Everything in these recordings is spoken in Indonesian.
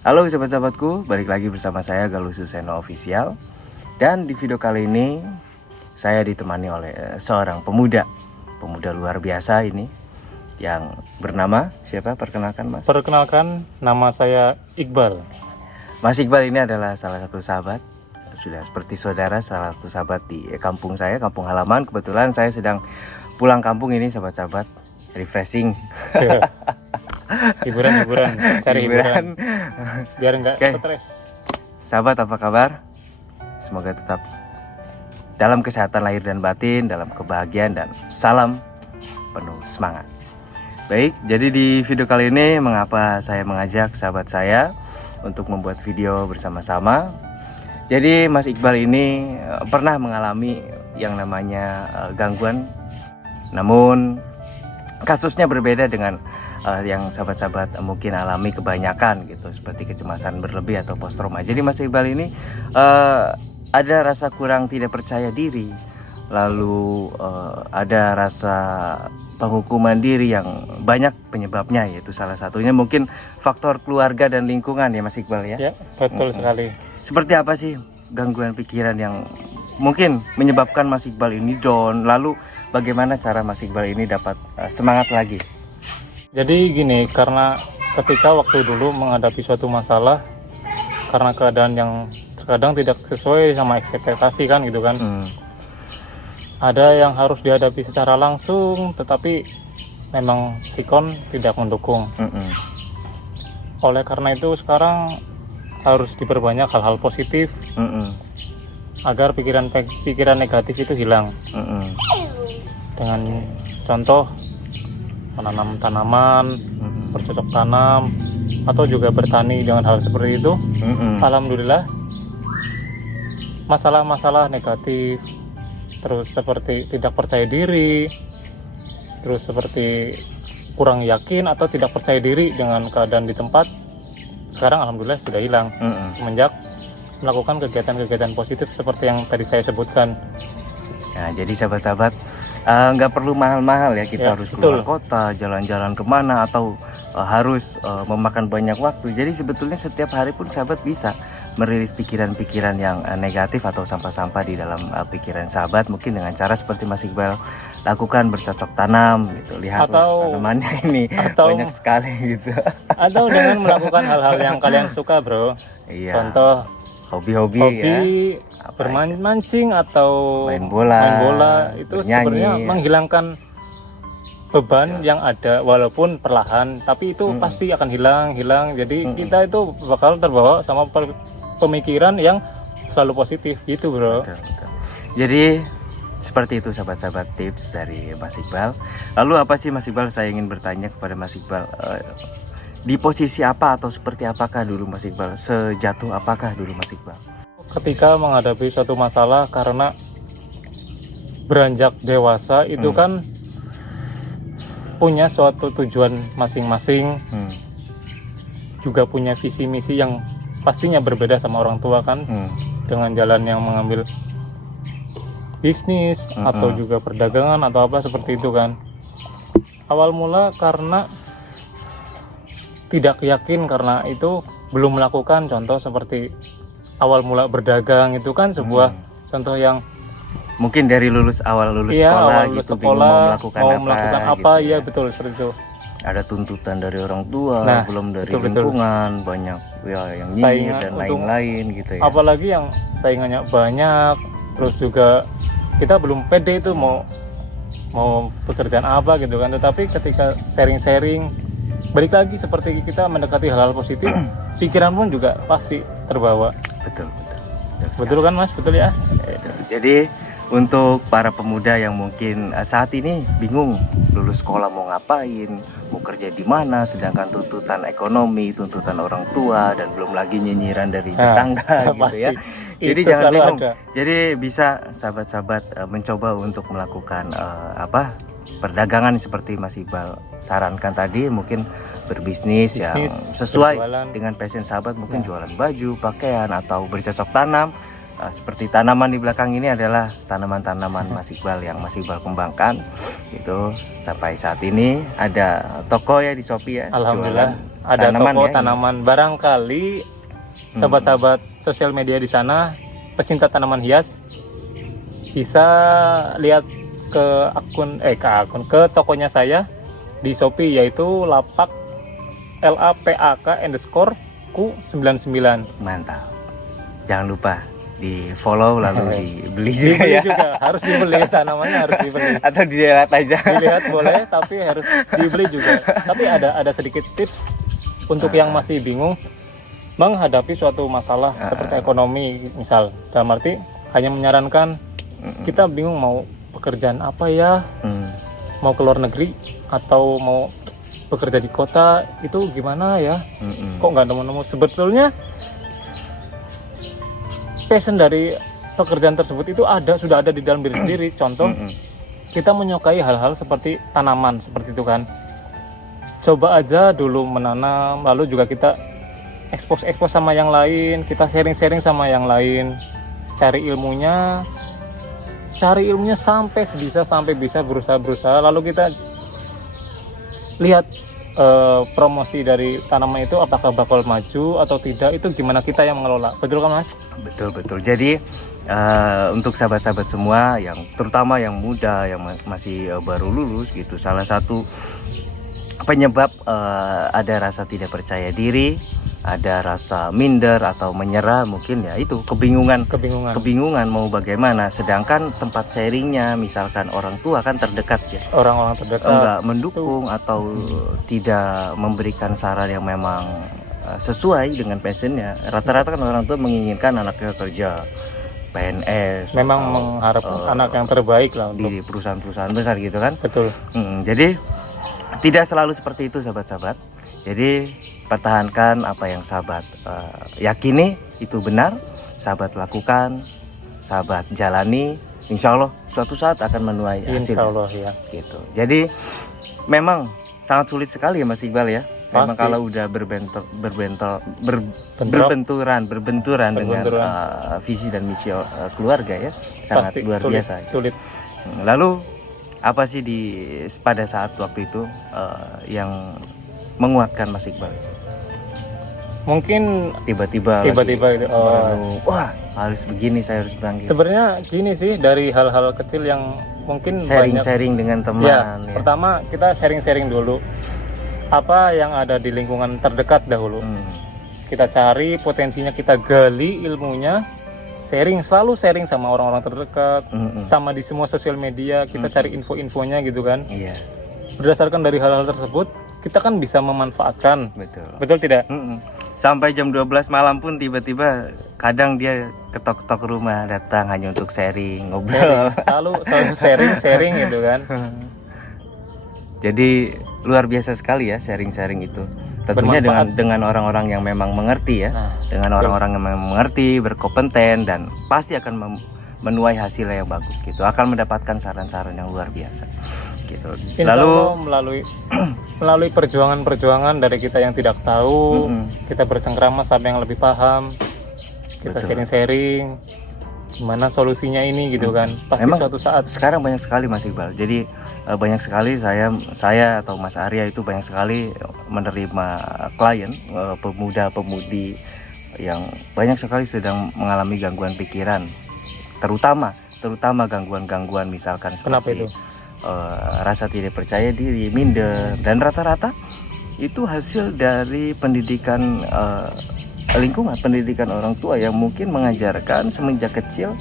Halo sahabat-sahabatku, balik lagi bersama saya Galuh Suseno Official. Dan di video kali ini saya ditemani oleh seorang pemuda luar biasa ini yang bernama siapa? Perkenalkan Mas. Perkenalkan, nama saya Iqbal. Mas Iqbal ini adalah salah satu sahabat, sudah seperti saudara, salah satu sahabat di kampung saya, kampung halaman. Kebetulan saya sedang pulang kampung ini sahabat-sahabat, refreshing. Hiburan, cari hiburan biar nggak stres. Sahabat, apa kabar? Semoga tetap dalam kesehatan lahir dan batin, dalam kebahagiaan, dan salam penuh semangat. Baik, jadi di video kali ini mengapa saya mengajak sahabat saya untuk membuat video bersama-sama. Jadi Mas Iqbal ini pernah mengalami yang namanya gangguan, namun kasusnya berbeda dengan yang sahabat-sahabat mungkin alami kebanyakan gitu, seperti kecemasan berlebih atau post trauma. Jadi Mas Iqbal ini ada rasa kurang tidak percaya diri, lalu ada rasa penghukuman diri yang banyak penyebabnya, yaitu salah satunya mungkin faktor keluarga dan lingkungan ya Mas Iqbal ya. Ya, betul sekali. Seperti apa sih gangguan pikiran yang mungkin menyebabkan Mas Iqbal ini down, lalu bagaimana cara Mas Iqbal ini dapat semangat lagi? Jadi gini, karena ketika waktu dulu menghadapi suatu masalah, karena keadaan yang terkadang tidak sesuai sama ekspektasi kan gitu kan. Ada yang harus dihadapi secara langsung, tetapi memang sikon tidak mendukung. Oleh karena itu sekarang harus diperbanyak hal-hal positif agar pikiran negatif itu hilang. Dengan contoh menanam tanaman, bercocok tanam, atau juga bertani dengan hal seperti itu. Alhamdulillah masalah-masalah negatif, terus seperti tidak percaya diri, terus seperti kurang yakin atau tidak percaya diri dengan keadaan di tempat, sekarang alhamdulillah sudah hilang semenjak melakukan kegiatan-kegiatan positif seperti yang tadi saya sebutkan. Nah, jadi sahabat-sahabat, nggak perlu mahal-mahal ya kita harus keluar kota, jalan-jalan kemana, atau harus memakan banyak waktu. Jadi sebetulnya setiap hari pun sahabat bisa merilis pikiran-pikiran yang negatif atau sampah-sampah di dalam pikiran sahabat, mungkin dengan cara seperti Mas Iqbal lakukan, bercocok tanam gitu. Lihat tanamannya ini banyak sekali gitu. Atau dengan melakukan hal-hal yang kalian suka, bro. Iya. Contoh hobi ya, bermancing atau main bola itu sebenarnya menghilangkan beban yang ada, walaupun perlahan, tapi itu pasti akan hilang. Jadi kita itu bakal terbawa sama pemikiran yang selalu positif gitu, bro. Betul. Jadi seperti itu sahabat-sahabat tips dari Mas Iqbal. Lalu apa sih Mas Iqbal, saya ingin bertanya kepada Mas Iqbal, di posisi apa atau seperti apakah dulu Mas Iqbal? Sejatuh apakah dulu Mas Iqbal? Ketika menghadapi suatu masalah, karena beranjak dewasa itu kan punya suatu tujuan masing-masing, juga punya visi misi yang pastinya berbeda sama orang tua kan, dengan jalan yang mengambil bisnis atau juga perdagangan atau apa seperti itu kan. Awal mula karena tidak yakin, karena itu belum melakukan. Contoh seperti awal mula berdagang itu kan sebuah contoh yang mungkin dari lulus sekolah gitu, mau melakukan apa gitu, ya betul seperti itu. Ada tuntutan dari orang tua, belum dari betul. Lingkungan, banyak ya yang nyinyir dan lain-lain gitu ya. Apalagi yang saingannya banyak, terus juga kita belum pede itu mau pekerjaan apa gitu kan. Tetapi ketika sharing-sharing, balik lagi seperti kita mendekati hal-hal positif, pikiran pun juga pasti terbawa. Betul kan Mas? Betul ya? Betul. Jadi untuk para pemuda yang mungkin saat ini bingung lulus sekolah mau ngapain, mau kerja di mana, sedangkan tuntutan ekonomi, tuntutan orang tua, dan belum lagi nyinyiran dari tetangga gitu ya. Jadi jangan bingung. Jadi bisa sahabat-sahabat mencoba untuk melakukan perdagangan seperti Mas Iqbal sarankan tadi, mungkin berbisnis yang sesuai dengan passion sahabat, mungkin jualan baju, pakaian, atau bercocok tanam. Seperti tanaman di belakang ini adalah tanaman-tanaman Mas Iqbal yang Mas Iqbal kembangkan. Itu sampai saat ini ada toko ya di Shopee ya. Alhamdulillah. ada tanaman toko ya, tanaman. Barangkali sahabat-sahabat sosial media di sana pecinta tanaman hias bisa lihat ke ke tokonya saya di Shopee, yaitu lapak LAPAK_ku99. Mantap. Jangan lupa di follow lalu dibeli juga Dibeli ya. juga, harus dibeli, tanamannya harus dibeli. Atau dilihat aja. Dilihat boleh, tapi harus dibeli juga. Tapi ada sedikit tips untuk yang masih bingung menghadapi suatu masalah seperti ekonomi, misal. Dalam arti hanya menyarankan kita bingung mau pekerjaan apa ya, mau ke luar negeri atau mau bekerja di kota, itu gimana ya? Kok nggak nemu-nemu? Sebetulnya passion dari pekerjaan tersebut itu sudah ada di dalam diri sendiri. Contoh, kita menyukai hal-hal seperti tanaman, seperti itu kan. Coba aja dulu menanam, lalu juga kita expose sama yang lain, kita sharing sama yang lain, cari ilmunya sampai bisa berusaha, lalu kita lihat promosi dari tanaman itu apakah bakal maju atau tidak, itu gimana kita yang mengelola. Betul kan Mas? Betul. Jadi untuk sahabat-sahabat semua yang terutama yang muda yang masih baru lulus gitu, salah satu penyebab ada rasa tidak percaya diri, ada rasa minder atau menyerah, mungkin ya itu kebingungan mau bagaimana, sedangkan tempat sharingnya misalkan orang tua kan terdekat ya, orang-orang terdekat enggak mendukung atau tidak memberikan saran yang memang sesuai dengan passionnya. Rata-rata kan orang tua menginginkan anaknya kerja PNS, memang mengharapkan anak yang terbaik lah untuk di perusahaan-perusahaan besar gitu kan. Betul. Jadi tidak selalu seperti itu sahabat-sahabat. Jadi pertahankan apa yang sahabat yakini itu benar, sahabat lakukan, sahabat jalani, insya Allah suatu saat akan menuai hasil. Insya Allah ya. Gitu. Jadi memang sangat sulit sekali ya Mas Iqbal ya. Memang Pasti. kalau udah berbenturan dengan visi dan misi keluarga ya, sangat Pasti luar biasa. Sulit. Lalu apa sih pada saat waktu itu yang menguatkan Mas Iqbal? Mungkin tiba-tiba gitu. Wah, harus begini, saya harus bangkit. Sebenarnya gini sih, dari hal-hal kecil yang mungkin sharing dengan teman ya. Pertama kita sharing dulu apa yang ada di lingkungan terdekat dahulu. Kita cari potensinya, kita gali ilmunya, selalu sharing sama orang-orang terdekat, sama di semua sosial media kita cari info-infonya gitu kan. Iya. Berdasarkan dari hal-hal tersebut kita kan bisa memanfaatkan. Betul tidak? Sampai jam 12 malam pun tiba-tiba kadang dia ketok-ketok rumah datang hanya untuk sharing, ngobrol. Selalu sharing gitu kan. Jadi luar biasa sekali ya sharing itu. Tentunya dengan orang-orang yang memang mengerti ya. Dengan orang-orang yang memang mengerti, berkompeten, dan pasti akan menuai hasil yang bagus gitu. Akan mendapatkan saran-saran yang luar biasa gitu. Lalu melalui perjuangan dari kita yang tidak tahu, kita bercengkrama sampai yang lebih paham, kita sharing gimana solusinya ini gitu kan. Pasti memang suatu saat. Sekarang banyak sekali Mas Iqbal. Jadi banyak sekali saya atau Mas Arya itu banyak sekali menerima klien pemuda-pemudi yang banyak sekali sedang mengalami gangguan pikiran, terutama gangguan-gangguan misalkan seperti rasa tidak percaya diri, minder, dan rata-rata itu hasil dari pendidikan lingkungan, pendidikan orang tua yang mungkin mengajarkan semenjak kecil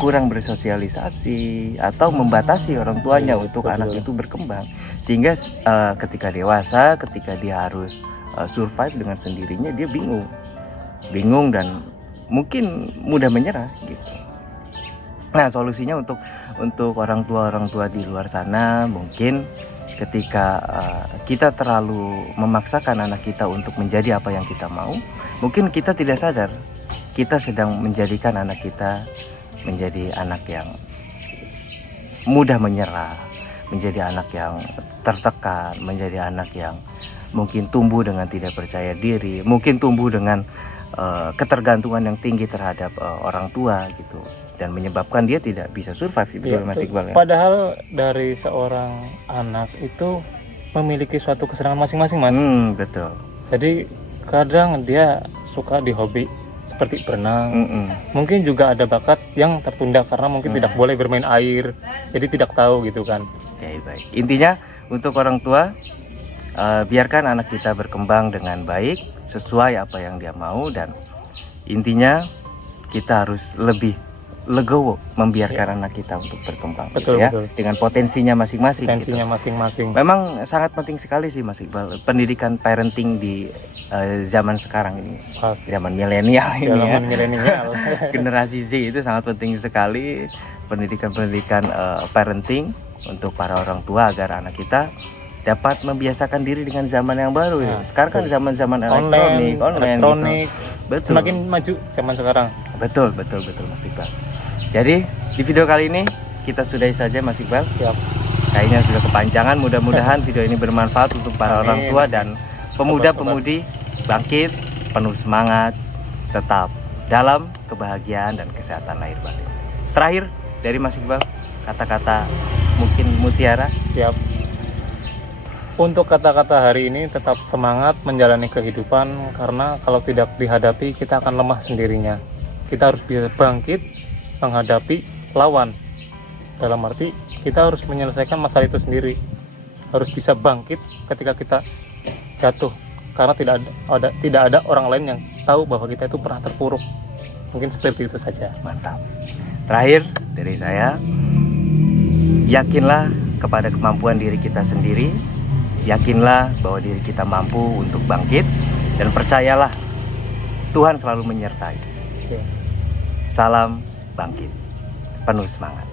kurang bersosialisasi atau membatasi orang tuanya untuk anak itu berkembang, sehingga ketika dewasa, ketika dia harus survive dengan sendirinya, dia bingung dan mungkin mudah menyerah gitu. Nah, solusinya untuk orang tua di luar sana, mungkin ketika kita terlalu memaksakan anak kita untuk menjadi apa yang kita mau, mungkin kita tidak sadar kita sedang menjadikan anak kita menjadi anak yang mudah menyerah, menjadi anak yang tertekan, menjadi anak yang mungkin tumbuh dengan tidak percaya diri, mungkin tumbuh dengan ketergantungan yang tinggi terhadap orang tua gitu, dan menyebabkan dia tidak bisa survive. Betul Mas Iqbal ya? Padahal dari seorang anak itu memiliki suatu kesenangan masing-masing Mas. Betul. Jadi kadang dia suka di hobi seperti berenang. Mungkin juga ada bakat yang tertunda karena mungkin tidak boleh bermain air, jadi tidak tahu gitu kan. Oke, baik. Intinya untuk orang tua, biarkan anak kita berkembang dengan baik sesuai apa yang dia mau, dan intinya kita harus lebih legowo membiarkan anak kita untuk berkembang, Betul, gitu ya, betul. dengan potensinya masing-masing. Potensinya gitu. masing-masing. Memang sangat penting sekali sih Mas Iqbal, pendidikan parenting di zaman sekarang ini, Wah, zaman milenial ini ya. Zaman milenial. Generasi Z itu sangat penting sekali pendidikan parenting untuk para orang tua agar anak kita dapat membiasakan diri dengan zaman yang baru ya. Nah, Sekarang kan zaman-zaman Online, elektronik gitu. Betul. Semakin maju zaman sekarang. Betul Mas Iqbal. Jadi di video kali ini kita sudahi saja Mas Iqbal. Siap. Kayaknya sudah kepanjangan, mudah-mudahan video ini bermanfaat untuk para orang tua dan pemuda-pemudi bangkit, penuh semangat, tetap dalam kebahagiaan dan kesehatan lahir batin. Terakhir dari Mas Iqbal, kata-kata mungkin mutiara. Siap. Untuk kata-kata hari ini, tetap semangat menjalani kehidupan, karena kalau tidak dihadapi kita akan lemah sendirinya. Kita harus bisa bangkit menghadapi lawan. Dalam arti kita harus menyelesaikan masalah itu sendiri. Harus bisa bangkit ketika kita jatuh, karena tidak ada orang lain yang tahu bahwa kita itu pernah terpuruk. Mungkin seperti itu saja. Mantap. Terakhir dari saya, yakinlah kepada kemampuan diri kita sendiri. Yakinlah bahwa diri kita mampu untuk bangkit, dan percayalah Tuhan selalu menyertai. Salam bangkit, penuh semangat.